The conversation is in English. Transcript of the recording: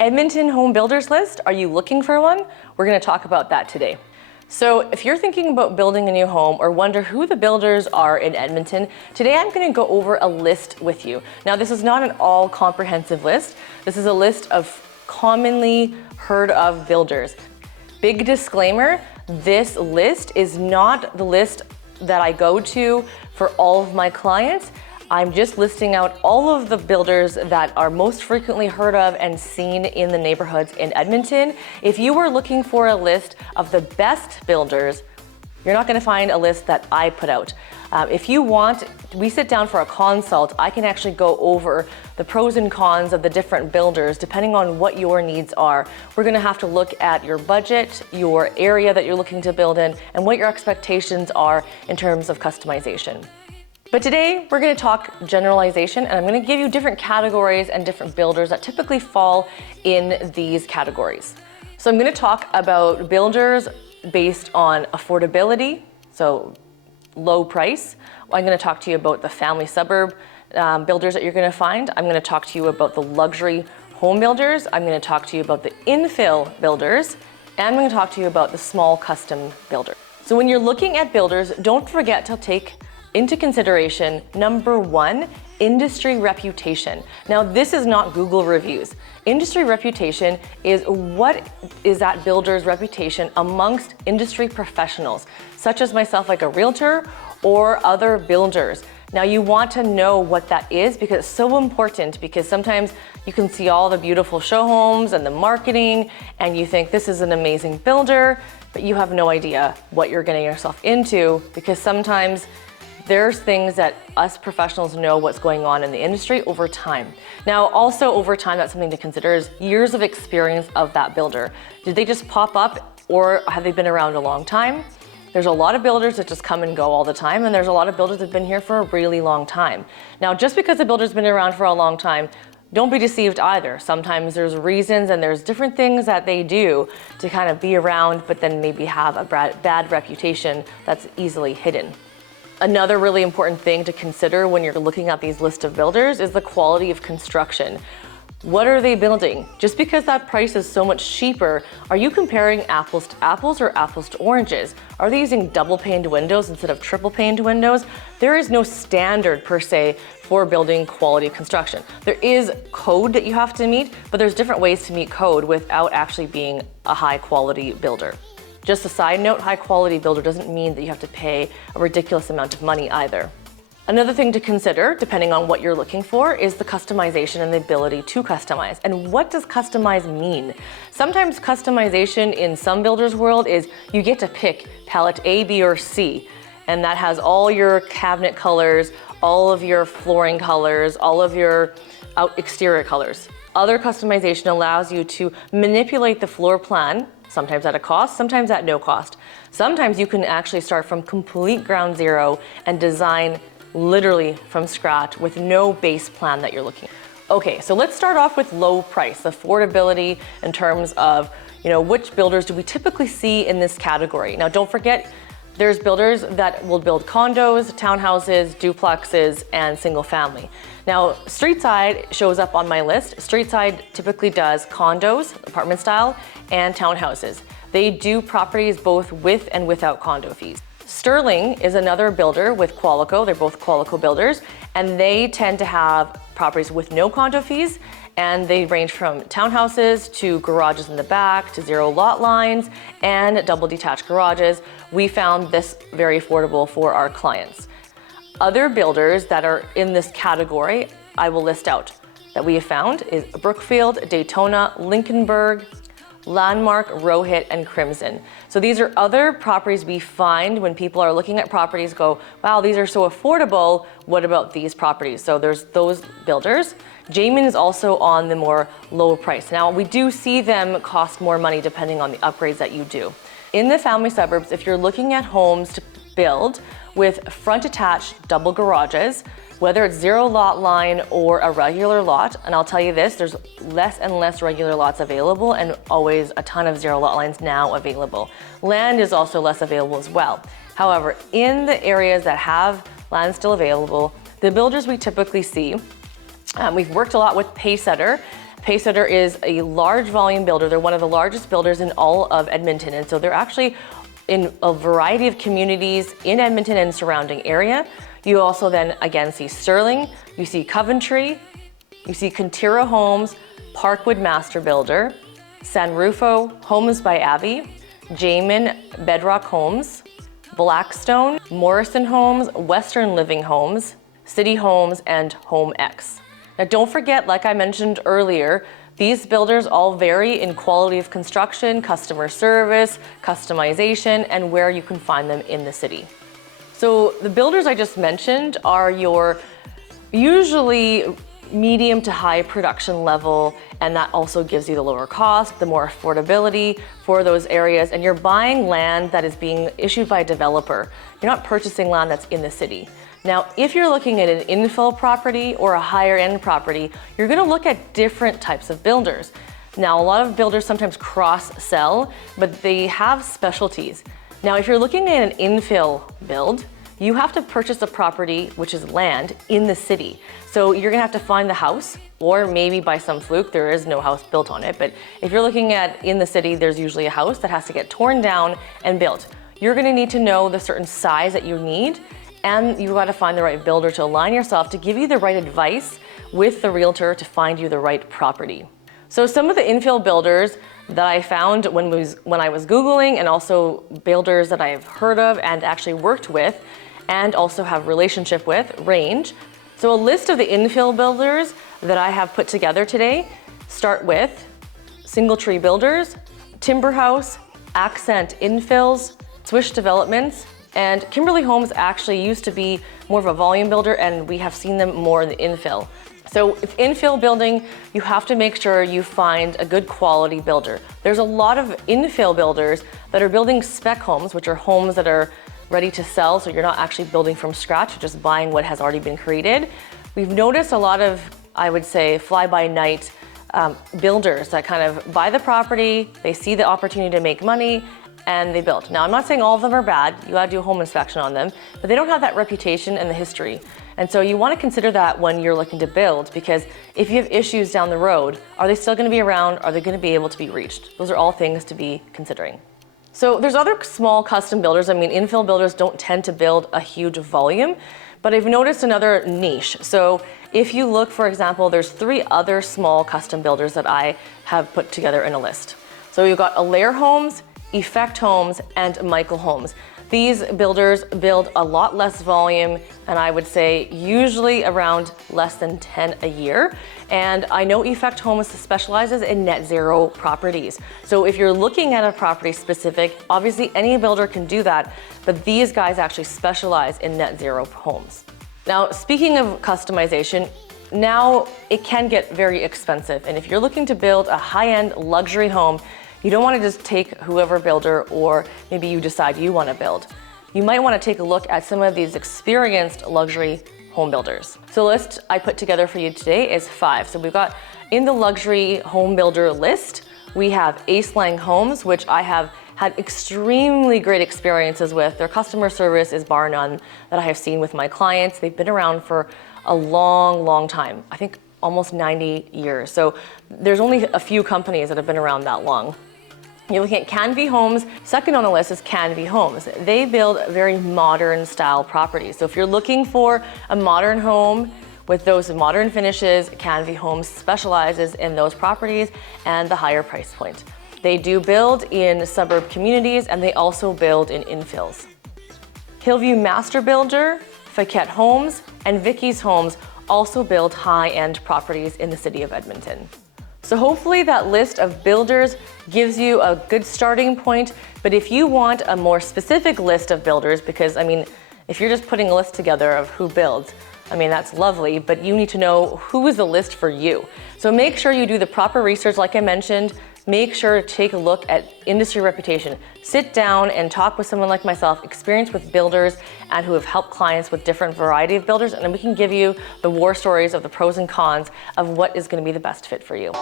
Edmonton home builders list, are you looking for one? We're going to talk about that today. So if you're thinking about building a new home or wonder who the builders are in Edmonton, today I'm going to go over a list with you. Now this is not an all comprehensive list. This is a list of commonly heard of builders. Big disclaimer, this list is not the list that I go to for all of my clients. I'm just listing out all of the builders that are most frequently heard of and seen in the neighborhoods in Edmonton. If you were looking for a list of the best builders, you're not going to find a list that I put out. If you want, we sit down for a consult. I can actually go over the pros and cons of the different builders depending on what your needs are. We're going to have to look at your budget, your area that you're looking to build in, and what your expectations are in terms of customization. But today we're going to talk generalization, and I'm going to give you different categories and different builders that typically fall in these categories. So I'm going to talk about builders based on affordability, so low price. I'm going to talk to you about the family suburb builders that you're going to find. I'm going to talk to you about the luxury home builders. I'm going to talk to you about the infill builders, and I'm going to talk to you about the small custom builder. So when you're looking at builders, don't forget to take into consideration, number one, industry reputation. Now, this is not Google reviews. Industry reputation is what is that builder's reputation amongst industry professionals, such as myself, like a realtor or other builders. Now, you want to know what that is because it's so important, because sometimes you can see all the beautiful show homes and the marketing and you think this is an amazing builder, but you have no idea what you're getting yourself into, because sometimes there's things that us professionals know what's going on in the industry over time. Now, also over time, that's something to consider is years of experience of that builder. Did they just pop up or have they been around a long time? There's a lot of builders that just come and go all the time, and there's a lot of builders that have been here for a really long time. Now, just because the builder's been around for a long time, don't be deceived either. Sometimes there's reasons and there's different things that they do to kind of be around, but then maybe have a bad reputation that's easily hidden. Another really important thing to consider when you're looking at these list of builders is the quality of construction. What are they building? Just because that price is so much cheaper, are you comparing apples to apples or apples to oranges? Are they using double paned windows instead of triple paned windows? There is no standard per se for building quality construction. There is code that you have to meet, but there's different ways to meet code without actually being a high quality builder. Just a side note, high quality builder doesn't mean that you have to pay a ridiculous amount of money either. Another thing to consider, depending on what you're looking for, is the customization and the ability to customize. And what does customize mean? Sometimes customization in some builders' world is you get to pick palette A, B, or C, and that has all your cabinet colors, all of your flooring colors, all of your exterior colors. Other customization allows you to manipulate the floor plan, sometimes at a cost, sometimes at no cost. Sometimes you can actually start from complete ground zero and design literally from scratch with no base plan that you're looking at. Okay, so let's start off with low price, affordability in terms of, which builders do we typically see in this category. Now, don't forget, there's builders that will build condos, townhouses, duplexes, and single family. Now, street side shows up on my list. Street side typically does condos, apartment style, and townhouses. They do properties both with and without condo fees. Sterling is another builder with Qualico. They're both Qualico builders, and they tend to have properties with no condo fees, and they range from townhouses to garages in the back to zero lot lines and double detached garages. We found this very affordable for our clients. Other builders that are in this category, I will list out, that we have found is Brookfield, Daytona, Lincolnburg, Landmark, Rohit, and Crimson. So these are other properties we find when people are looking at properties, go, wow, these are so affordable, what about these properties? So there's those builders. Jamin is also on the more low price. Now, we do see them cost more money depending on the upgrades that you do. In the family suburbs, if you're looking at homes to build with front attached double garages, whether it's zero lot line or a regular lot, and I'll tell you this, there's less and less regular lots available and always a ton of zero lot lines now available. Land is also less available as well. However, in the areas that have land still available, the builders we typically see, we've worked a lot with Pacesetter, Pacesetter is a large volume builder. They're one of the largest builders in all of Edmonton. And so they're actually in a variety of communities in Edmonton and surrounding area. You also then again see Sterling, you see Coventry, you see Contira Homes, Parkwood Master Builder, San Rufo, Homes by Abbey, Jamin, Bedrock Homes, Blackstone, Morrison Homes, Western Living Homes, City Homes, and Home X. Now don't forget, like I mentioned earlier, these builders all vary in quality of construction, customer service, customization, and where you can find them in the city. So the builders I just mentioned are your usually medium to high production level, and that also gives you the lower cost, the more affordability for those areas, and you're buying land that is being issued by a developer. You're not purchasing land that's in the city. Now, if you're looking at an infill property or a higher end property, you're gonna look at different types of builders. Now, a lot of builders sometimes cross-sell, but they have specialties. Now, if you're looking at an infill build, you have to purchase a property, which is land, in the city. So you're gonna have to find the house, or maybe by some fluke, there is no house built on it. But if you're looking at in the city, there's usually a house that has to get torn down and built. You're gonna need to know the certain size that you need, and you've got to find the right builder to align yourself to give you the right advice with the realtor to find you the right property. So some of the infill builders that I found when I was Googling, and also builders that I've heard of and actually worked with and also have relationship with, range. So a list of the infill builders that I have put together today start with Single Tree Builders, Timber House, Accent Infills, Swish Developments, and Kimberly Homes actually used to be more of a volume builder, and we have seen them more in the infill. So if infill building, you have to make sure you find a good quality builder. There's a lot of infill builders that are building spec homes, which are homes that are ready to sell, so you're not actually building from scratch, you're just buying what has already been created. We've noticed a lot of, I would say, fly-by-night builders that kind of buy the property, they see the opportunity to make money, and they build. Now, I'm not saying all of them are bad, you gotta do a home inspection on them, but they don't have that reputation and the history. And so you wanna consider that when you're looking to build, because if you have issues down the road, are they still gonna be around? Are they gonna be able to be reached? Those are all things to be considering. So there's other small custom builders. I mean, infill builders don't tend to build a huge volume, but I've noticed another niche. So if you look, for example, there's 3 other small custom builders that I have put together in a list. So you've got Allaire Homes, Effect Homes, and Michael Homes. These builders build a lot less volume, and I would say usually around less than 10 a year. And I know Effect Homes specializes in net zero properties. So if you're looking at a property specific, obviously any builder can do that, but these guys actually specialize in net zero homes. Now, speaking of customization, now it can get very expensive. And if you're looking to build a high-end luxury home, you don't want to just take whoever builder, or maybe you decide you want to build. You might want to take a look at some of these experienced luxury home builders. So the list I put together for you today is 5. So we've got in the luxury home builder list, we have Ace Lang Homes, which I have had extremely great experiences with. Their customer service is bar none that I have seen with my clients. They've been around for a long, long time. I think almost 90 years. So there's only a few companies that have been around that long. You're looking at Canvey Homes. Second on the list is Canvey Homes. They build very modern style properties. So if you're looking for a modern home with those modern finishes, Canvey Homes specializes in those properties and the higher price point. They do build in suburb communities, and they also build in infills. Hillview Master Builder, Faquette Homes, and Vicky's Homes also build high-end properties in the city of Edmonton. So hopefully that list of builders gives you a good starting point, but if you want a more specific list of builders, because I mean, if you're just putting a list together of who builds, I mean, that's lovely, but you need to know who is the list for you. So make sure you do the proper research, like I mentioned. Make sure to take a look at industry reputation. Sit down and talk with someone like myself, experienced with builders and who have helped clients with different variety of builders, and then we can give you the war stories of the pros and cons of what is going to be the best fit for you.